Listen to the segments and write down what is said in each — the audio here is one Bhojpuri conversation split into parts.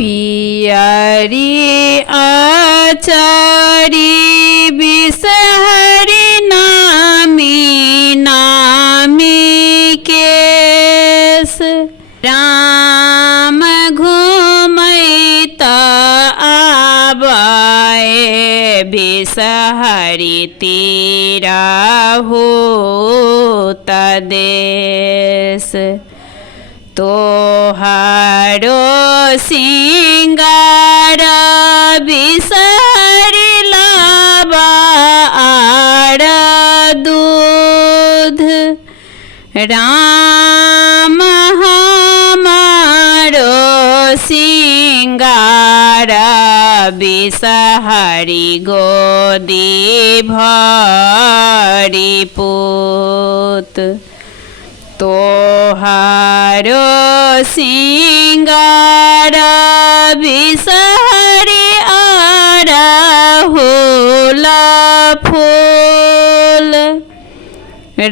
पियरी आचारी बिसहरि नामी नामी केस राम घूमैता आबाए बिसहरि तेरा हो तदेश तोहारो सिंगार बिसहरि लाबा आर दूध राम हमारो सिंगार बिसहरि गोदी भरी पूत तोहारो सिंगार बिसहरि अड़हुल फूल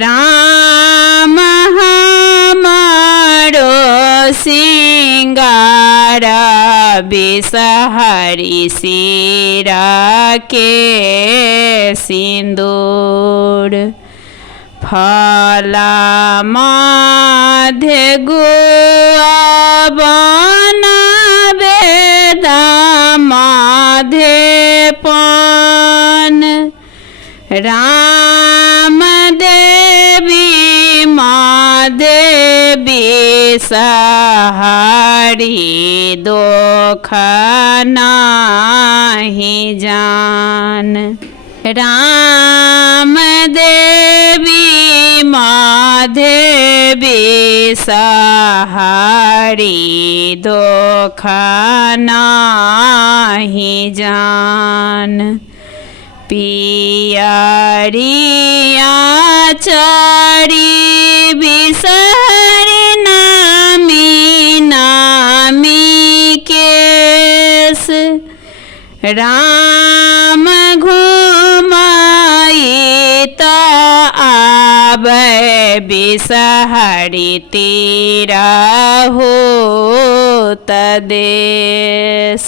राम हमारो सिंगार बिसहरि सिरा के सिंदूर फला माधे गुआ बनाबे माधे पान राम देवी माधेवी सहारी दोख नाही जान राम देवी माधेवी सहारी दोख नाही जान पियरी आचारी बिसहरि नामी नामी केस राम घुमाईता आबै बिसहरि तेरा हो तदेश।